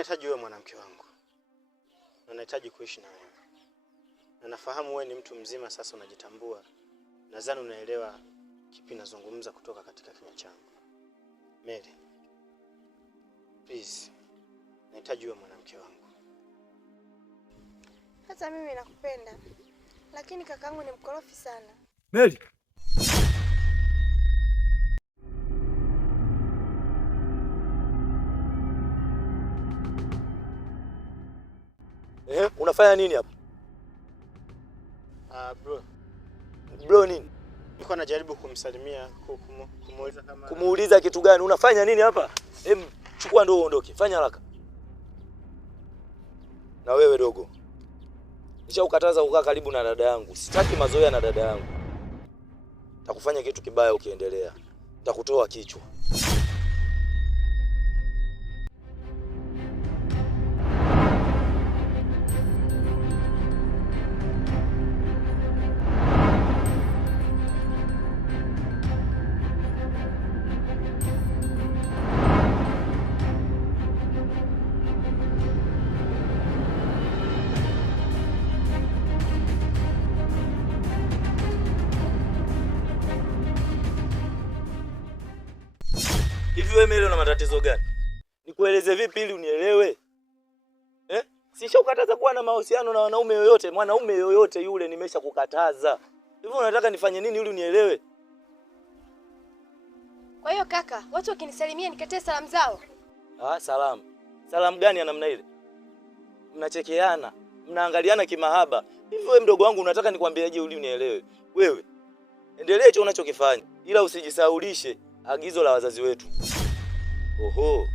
nahitaji wewe mwanamke wangu. Na nahitaji kuishi na wewe. Na nafahamu wewe ni mtu mzima sasa, unajitambua. Nadhani unaelewa kipi nazungumza kutoka katika kinywa changu. Mary, please, nahitaji wewe mwanamke wangu. Hata mimi nakupenda, lakini kakangu ni mkorofi sana. Mary. Unafanya nini hapa? Bro nini? Niko najaribu kumsalimia, kumuuliza kama... Kumuuliza kitu gani? Unafanya nini hapa? Chukua ndio uondoke. Fanya haraka. Na wewe dogo. Nishaukataza kukaa karibu na dada yangu. Sitaki mazoea na dada yangu. Nitakufanya kitu kibaya ukiendelea. Nitakutoa kichwa. Hivi wewe Mary una matatizo gani? Nikueleze vipi ili unielewe? Sishakukataza kuwa na mahusiano na wanaume yoyote, mwanaume yoyote yule nimeshakukataza. Hivi unataka nifanye nini ili unielewe? Kwa hiyo kaka, watu wakinisalimia nikatae salamu zao? Salamu. Salamu gani ya namna ile? Mnachekeana, mnaangaliana kimahaba. Hivi wewe mdogo wangu unataka nikwambiaje ili unielewe? Wewe endelea hicho unachokifanya, ila usijisaulishe agizo la wazazi wetu. Oho.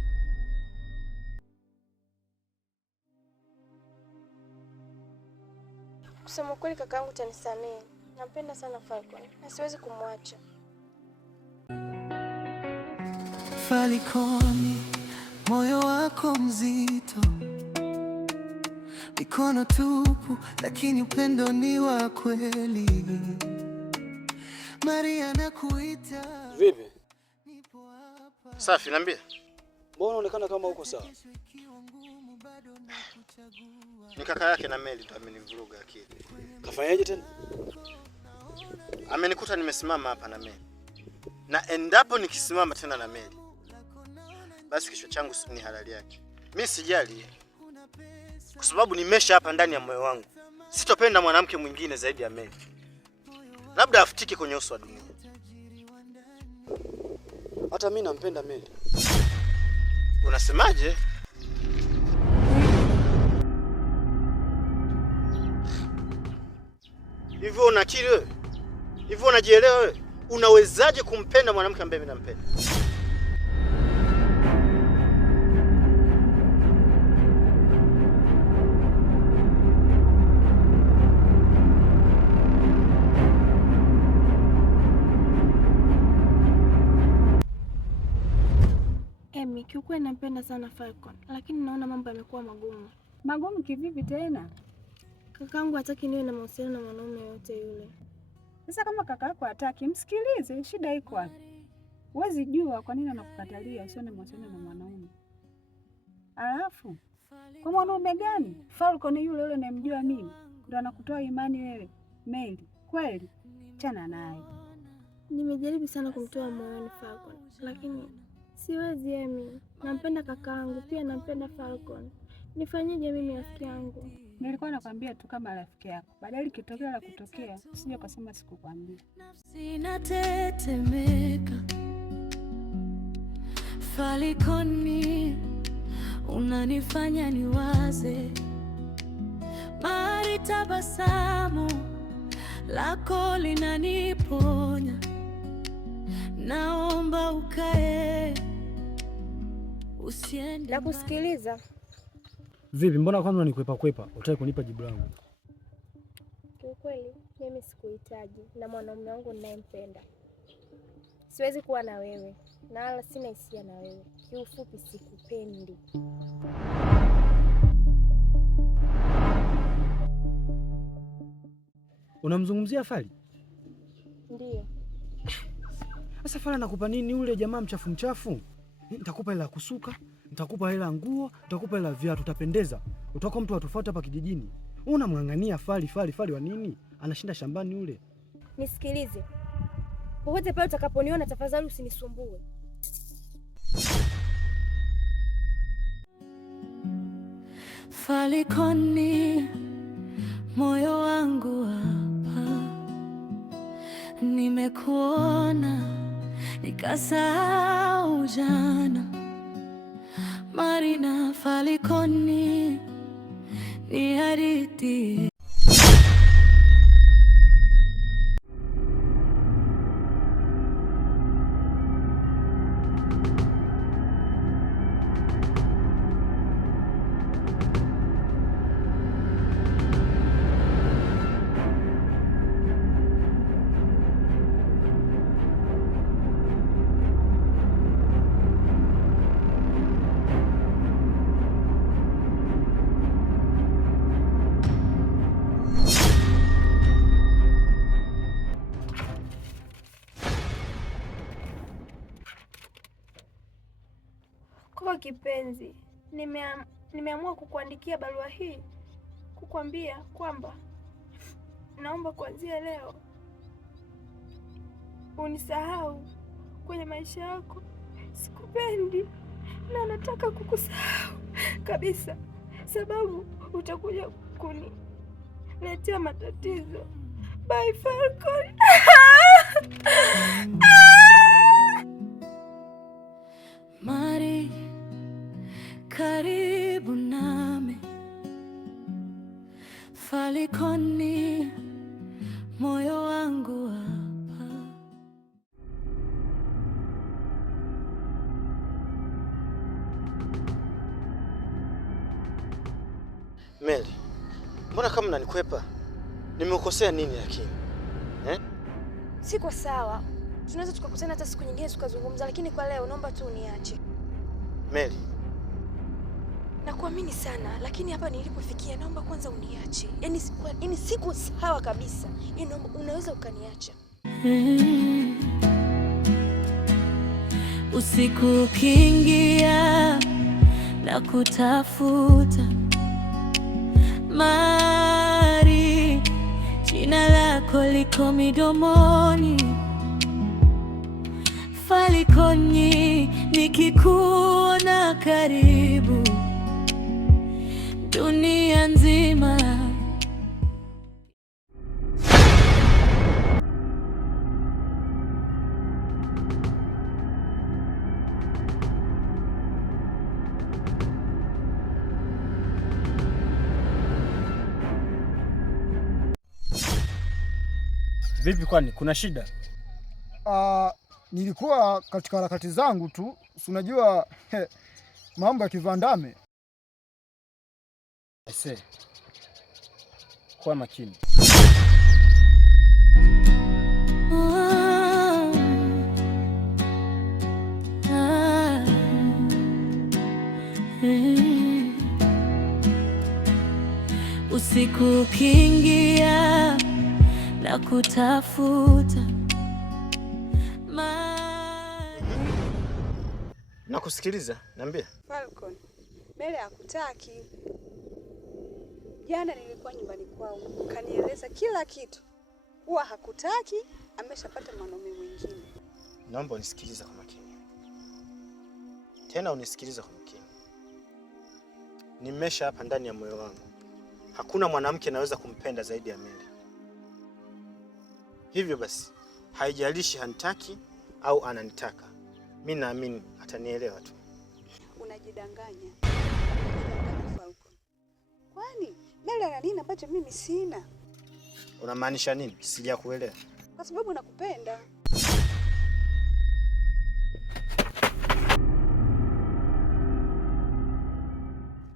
Kusema kweli kakangu tanisamehe. Nampenda sana Falcon. Na siwezi kumwacha. Falcon, moyo wako mzito. Mikono tupu lakini upendo ni wa kweli. Maria nakuita. Vipi? Safi, niambie. Mbona unaonekana kama uko sawa? Ni kaka yake na Mary ndo amenivuruga akili. Kafanyaje tena? Amenikuta nimesimama hapa na Mary. Na endapo nikisimama tena na Mary, basi kichwa changu ni halali yake. Mimi sijali. Kwa sababu nimesha hapa ndani ya moyo wangu. Sitopenda mwanamke mwingine zaidi ya Mary. Labda afutike kwenye uso wa dunia. Hata mimi nampenda Mary. Unasemaje? Hivyo una akili wewe? Hivyo unajielewa wewe? Unawezaje kumpenda mwanamke ambaye mimi nampenda? Kiukweli nampenda sana Falcon, lakini naona mambo yamekuwa magumu. Magumu kivipi tena? Kakangu hataki niwe na mahusiano na mwanaume yote yule. Sasa kama kaka yako hataki, msikilize, shida iko wapi? Huwezi jua kwa nini anakukatalia usione mahusiano na mwanaume. Alafu, kwa mwanaume gani? Falcon yule yule namjua mimi. Ndio anakutoa imani wewe, Mary. Kweli? Chana naye. Nimejaribu sana kumtoa moyoni Falcon, lakini siwezi Emi. Nampenda kakaangu, pia nampenda Falcon. Nifanyeje mimi rafiki yangu? Nilikuwa nakwambia tu kama rafiki yako. Badala kitokea la kutokea, usije kusema sikukwambia. Nafsi inatetemeka. Falcon, unanifanya niwaze. Mari tabasamu lako linaniponya. Naomba ukae. Usiende. Nakusikiliza. Vipi, mbona kwanza unanikwepa kwepa? Unataka kunipa jibu langu? Kiukweli mimi sikuhitaji na mwanaume wangu ninayempenda. Siwezi kuwa na wewe na wala sina hisia na wewe. Kiufupi sikupendi. Unamzungumzia Fali? Ndiyo. Sasa Fali anakupa nini yule jamaa mchafu mchafu? Nitakupa ile ya kusuka, nitakupa hela nguo, nitakupa hela viatu, utapendeza. Utakuwa mtu atufuata hapa kijijini. Unamng'ang'ania Fali wa nini? Anashinda shambani ule. Nisikilize. Popote pale utakaponiona tafadhali usinisumbue. Falikoni moyo wangu hapa, nimekuona nikasahau jana. Marina Falikoni ni hadithi. Kwa kipenzi, nimeamua kukuandikia barua hii kukwambia kwamba naomba kuanzia leo unisahau kwenye maisha yako. Sikupendi na nataka kukusahau kabisa, sababu utakuja kuniletea matatizo. Bye Falcon. Mari, karibu nami. Falikoni moyo wangu hapa. Meli, mbona kama unanikwepa? Nimekosea nini lakini? Siko sawa. Tunaweza tukakutana hata siku nyingine tukazungumza, lakini kwa leo naomba tu uniache. Meli, nakuamini sana, lakini hapa nilipofikia naomba kwanza uniache. Yaani siko sawa kabisa. Yaani unaweza ukaniacha. Usiku ukiingia na kutafuta Mari, jina lako liko midomoni. Falikoni, nikikuona karibu, dunia nzima. Vipi, kwani kuna shida? Nilikuwa katika harakati zangu tu, si unajua mambo ya kivandame. Ese, kuwa makini. Usiku ukiingia na kutafuta nakusikiliza, niambie. Falcon, Mele hakutaki. Jana nilikuwa nyumbani kwao, kanieleza kila kitu. Huwa hakutaki, ameshapata mwanaume mwingine. Naomba unisikilize kwa makini. Tena unisikilize kwa makini. Nimesha hapa ndani ya moyo wangu. Hakuna mwanamke anaweza kumpenda zaidi ya Mele. Hivyo basi, haijalishi hanitaki au ananitaka. Mimi naamini atanielewa tu. Unajidanganya Falcon. Kwani Mele ana nini ambacho mimi sina? Unamaanisha nini? Sijakuelewa. Kwa sababu nakupenda.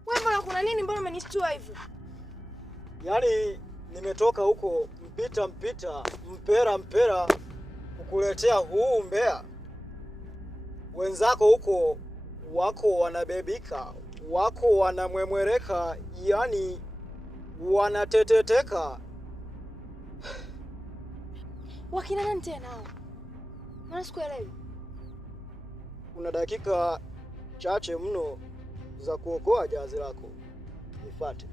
Wewe mbona kuna nini? Mbona umenishtua hivyo? Yaani nimetoka huko mpita mpera kukuletea huu mbea. Wenzako huko wako wanabebika, wako wanamwemwereka, yani wanateteteka. Wakina nani tena hao? Maana sikuelewi. Kuna dakika chache mno za kuokoa jahazi lako. Nifuate.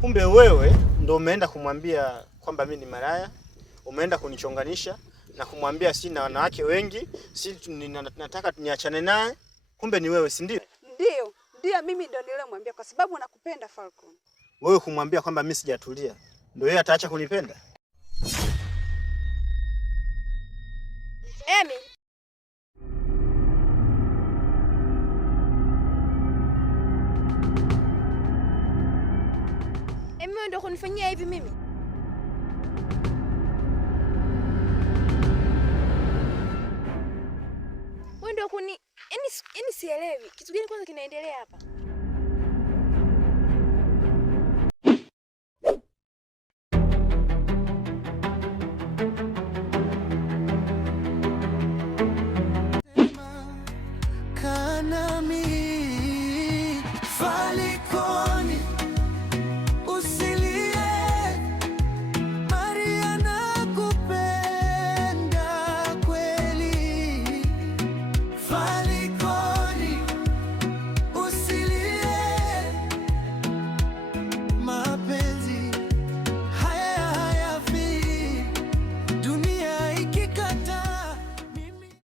Kumbe wewe ndo umeenda kumwambia kwamba mimi ni malaya, umeenda kunichonganisha na kumwambia sina wanawake wengi, nataka niachane naye. Kumbe ni wewe, si ndio? Ndio mimi ndo nilemwambia kwa sababu nakupenda Falcon. Wewe kumwambia kwamba mimi sijatulia, ndio yeye ataacha kunipenda? Emi. Wewe ndo kunifanyia hivi mimi? Wewe ndo yaani sielewi. Kitu gani kwanza kinaendelea hapa? Kanami Falcon.